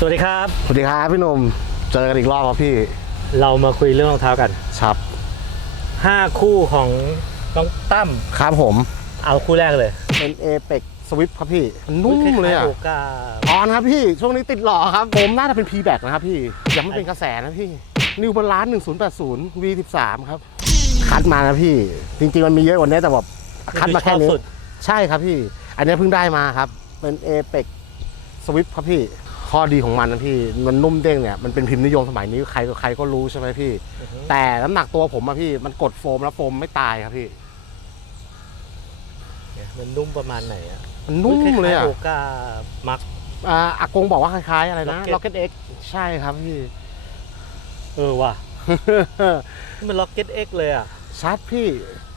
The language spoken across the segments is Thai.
สวัสดีครับ สวัสดีครับพี่หนุ่มเจอกันอีกรอบครับพี่เรามาคุยเรื่องรองเท้ากัน ครับ5 คู่ของน้องตั้มครับผมเอาคู่แรกเลยเป็นเอเปกสวิฟครับพี่มันนุ่มเลยอะโอกาออนครับพี่ช่วงนี้ติดหล่อครับผมน่าจะเป็น p b a c นะครับพี่ยังไม่เป็นกระแสนะพี่นิวบาลาน1080 V13 ครับคัดมานะพี่ จริงๆมันมีเยอะกว่านี้แต่แบบคัดมาแค่นี้สุดใช่ครับพี่ อันนี้เพิ่งได้มาครับ เป็นเอเปกสวิฟครับพี่ ข้อดีของมันนะพี่มันนุ่มเด้งเนี่ยมันเป็นพิมพ์นิยมสมัยนี้ใครก็ใครก็รู้ใช่ไหมพี่อือฮึแต่น้ำหนักตัวผมอะพี่มันกดโฟมแล้วโฟมไม่ตายครับพี่เนี่ยมันนุ่มประมาณไหนอะมันนุ่มเลยอะโอกามักอ่าอากงบอกว่าคล้ายๆอะไรนะ Rocket Rocket X ใช่ครับพี่ เออว่ะนี่มันล็อกเก็ตเอ็กเลยอะชัดพี่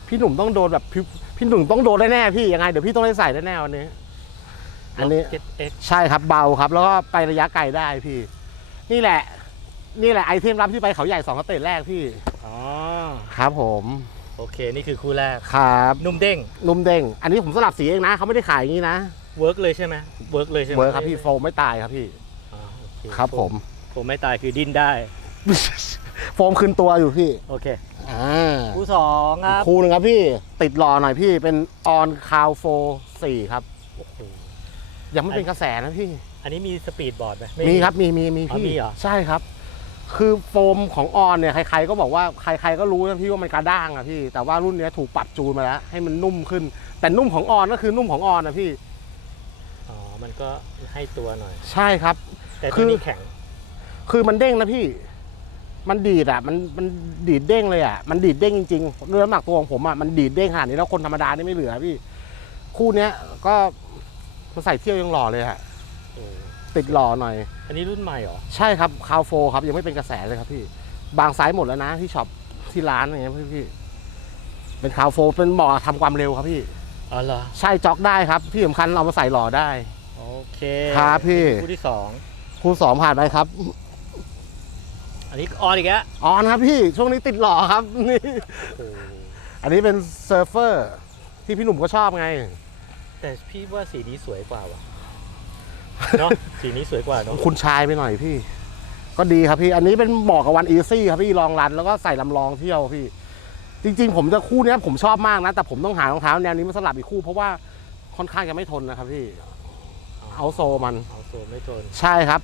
พี่หนุ่มต้องโดนแบบพี่พี่หนุ่มต้องโดนแน่ๆพี่ยังไงเดี๋ยวพี่ต้องได้ใส่แน่ๆวันนี้ อันนี้เก็ตเอ็กใช่ครับเบาครับ แล้วก็ไประยะไกลได้พี่ นี่แหละ นี่แหละไอเทมลับที่ไปเขาใหญ่สองสเตจแรกพี่อ๋อ ครับผมโอเค นี่คือคู่แรก ครับนุ่มเด้ง นุ่มเด้งอันนี้ผมสลับสีเองนะเขาไม่ได้ขายอย่างนี้นะเวิร์กเลยใช่ไหมเวิร์กเลยใช่ไหมเวิร์คครับพี่โฟมไม่ตายครับพี่อ๋อโอเครับผมผมไม่ตายคือดิ้นได้ โฟมคืนตัวอยู่พี่โอเค อ่าคู่สองครับคู่หนึ่งครับพี่ติดรอหน่อยพี่เป็นออนคาวโฟสี่ครับโอ้โห ยังไม่เป็นกระแสนะพี่ อันนี้มีสปีดบอร์ดไหมไมีครับมีมีมีอ๋อพี่มีเหรอใช่ครับ คือโฟมของออนเนี่ยใครๆก็บอกว่าใครๆก็รู้นะพี่ว่ามันกระด้างอะพี่ แต่ว่ารุ่นเนี้ยถูกปรับจูนมาแล้ว ให้มันนุ่มขึ้น แต่นุ่มของออนก็คือนุ่มของออนนะพี่อ๋อมันก็ให้ตัวหน่อย ใช่ครับ แต่คืตัวอนี้แข็ง คือมันเด้งนะพี่ มันดีดอะมันมันดีดเด้งเลยอะมันดีดเด้งจริงๆเนื้อหมักตัวของผมอะมันดีดเด้งขนาดนี้แล้วคนธรรมดานี่ไม่เหลือพี่ คู่เนี้ยก็ มาใส่เที่ยวยังหล่อเลยอะโอ้ติดหล่อหน่อย อันนี้รุ่นใหม่เหรอ ใช่ครับคาวโฟครับยังไม่เป็นกระแสเลยครับพี่ บางไซส์หมดแล้วนะที่ช็อปที่ร้านอะไรเงี้ยพี่พี่เป็นคาวโฟเป็นเหมาะทำความเร็วครับพี่ อ๋อเหรอ ใช่จ็อกได้ครับ ที่สำคัญเอามาใส่หล่อได้ โอเคครับพี่ คู่ที่สองคูณสองผ่านไปครับอันนี้ออนอีกแล้วออนครับพี่ช่วงนี้ติดหล่อครับนี่ โอ้อันนี้เป็นเซิร์ฟเฟอร์ที่พี่หนุ่มก็ชอบไง แต่พี่ว่าสีนี้สวยกว่าว่ะเนาะสีนี้สวยกว่าเนาะคุณชายไปหน่อยพี่ ก็ดีครับพี่ อันนี้เป็นเหมาะกับวันอีซี่ครับพี่ลองรันแล้วก็ใส่ลำลองเที่ยวพี่ จริง ๆ ผมจะคู่เนี้ยผมชอบมากนะ แต่ผมต้องหารองเท้าแนวนี้มาสลับอีกคู่เพราะว่าค่อนข้างจะไม่ทนนะครับพี่ เอาโซมัน เอาโซนไม่ทนใช่ครับ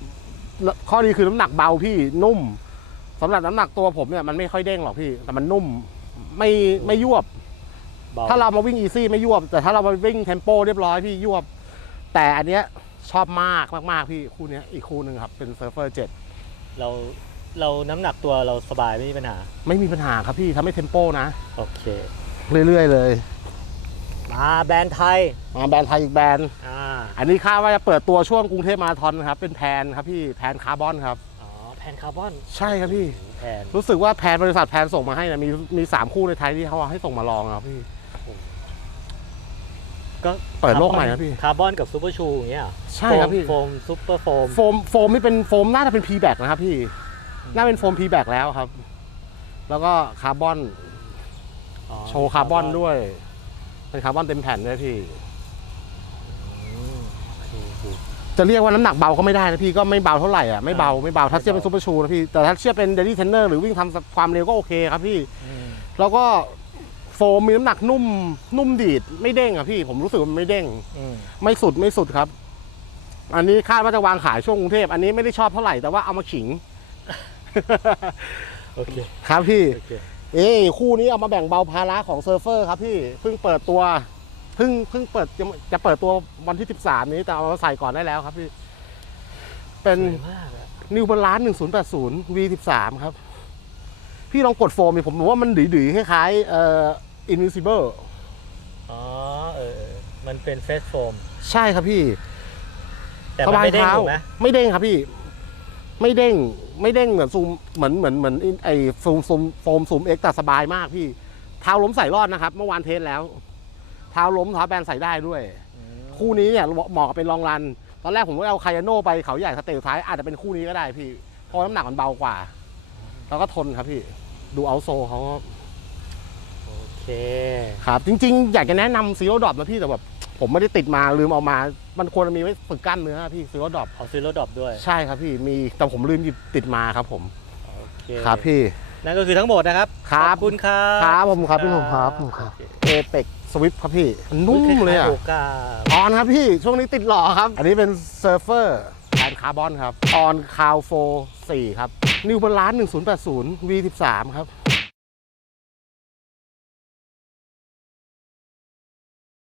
แล้วข้อดีคือน้ำหนักเบาพี่นุ่มสำหรับน้ำหนักตัวผมเนี่ยมันไม่ค่อยเด้งหรอกพี่ แต่มันนุ่มไม่ไม่ยวบเบาถ้าเรามาวิ่งอีซี่ไม่ยวบ แต่ถ้าเรามาวิ่งเทมโปเรียบร้อยพี่ยวบ แต่อันเนี้ยชอบมากมากๆพี่คู่เนี้ยอีกคู่หนึ่งครับเป็นเซิร์ฟเฟอร์เจ็ดเราเราน้ำหนักตัวเราสบายไม่มีปัญหา ไม่มีปัญหาครับพี่ทำให้เทมโปนะ โอเค เรื่อยๆเลยมาแบรนด์ไทย มาแบรนด์ไทยอีกแบรนด์ อ่า อันนี้คาดว่าจะเปิดตัวช่วงกรุงเทพมาราธอนครับ เป็นแพนครับพี่แพนคาร์บอนครับ อ๋อ แผ่นคาร์บอนใช่ครับพี่ แผ่นรู้สึกว่าแพนบริษัทแพนส่งมาให้นะมีมีสามคู่ในไทยที่เขาเอาให้ส่งมาลองครับพี่ ก็เปิดโลกใหม่นะพี่ คาร์บอนกับซูเปอร์ชูอย่างเงี้ยเหรอใช่ครับพี่ โฟมซูเปอร์โฟม โฟมโฟมนี่เป็นโฟมน่าจะเป็น p b a c นะครับพี่ น่าเป็นโฟม p b a c แล้วครับ แล้วก็คาร์บอน อ๋อโชว์คาร์บอนด้วย เป็นคาร์บอนเต็มแผ่นด้วยพี่ อืมโอเคโอเคจะเรียกว่าน้ำหนักเบาก็ไม่ได้นะพี่ก็ไม่เบาเท่าไหร่อะไม่เบาไม่เบาถ้าเทียบเป็นซูเปอร์ชูนะพี่แต่ถ้าเทียบเป็นเดลี่เทนเนอร์หรือวิ่งทำความเร็วก็โอเคครับพี่ อืมแล้วก็ โฟมมีน้ำหนักนุ่ม นุ่มดีด ไม่เด้งอะพี่ผมรู้สึกว่ามันไม่เด้ง อืมไม่สุดไม่สุดครับ อันนี้คาดว่าจะวางขายช่วงกรุงเทพอันนี้ไม่ได้ชอบเท่าไหร่แต่ว่าเอามาขิง โอเคครับพี่ โอเคเอ้ยคู่นี้เอามาแบ่งเบาภาระของเซิร์ฟเฟอร์ครับพี่เพิ่งเปิดตัวเพิ่งเพิ่งเปิดจะจะเปิดตัววันที่ 13 นี้แต่เอามาใส่ก่อนได้แล้วครับพี่ เป็นสวยมากอะนิวบาลาน1080 V13 ครับ พี่ลองกดโฟมดิผมว่ามันดื้อๆคล้ายๆเอ่อ Invincible อ๋อเออเออมันเป็นเฟสโฟมใช่ครับพี่แต่มันไม่เด้งถูกไหมไม่เด้งครับพี่ ไม่เด้ง ไม่เด้งเหมือนซูมเหมือนเหมือนเหมือนไอโฟมซูมโฟมซูมเอ็กแต่สบายมากพี่ เท้าล้มใส่รอดนะครับ เมื่อวานเทสแล้ว เท้าล้มเท้าแบนใส่ได้ด้วย อืมคู่นี้เนี่ยเหมาะกับเป็นลองรัน ตอนแรกผมก็เอาคายาโน่ไปเขาใหญ่สเตจสุดท้ายอาจจะเป็นคู่นี้ก็ได้พี่เพราะน้ำหนักมันเบากว่า แล้วก็ทนครับพี่ ดูเอาโซเขาก็โอ เคครับจริงๆ อยากจะแนะนำซีโร่ดอทนะพี่แต่แบบผมไม่ได้ติดมาลืมเอามา มันควรจะมีไว้ฝึกกล้ามเนื้อพี่ซิลดรอปเอาซื้อรถดรอปด้วย ใช่ครับพี่มีแต่ผมลืมหยิบติดมาครับผมโอเคครับพี่ นั่นก็คือทั้งหมดนะครับครับ ขอบคุณครับครับผมครับพี่หนุ่มครับผมครับโอเเอเ x สวิฟครับพี่มันนุ่มเลยคอะล้าๆโอกาออนครับพี่ช่วงนี้ติดหล่อครับ อันนี้เป็นเซิร์ฟเฟอร์แทนคาร์บอนครับออนคาวโฟ4ครับนิวบาลานซ์1080 V13 ครับ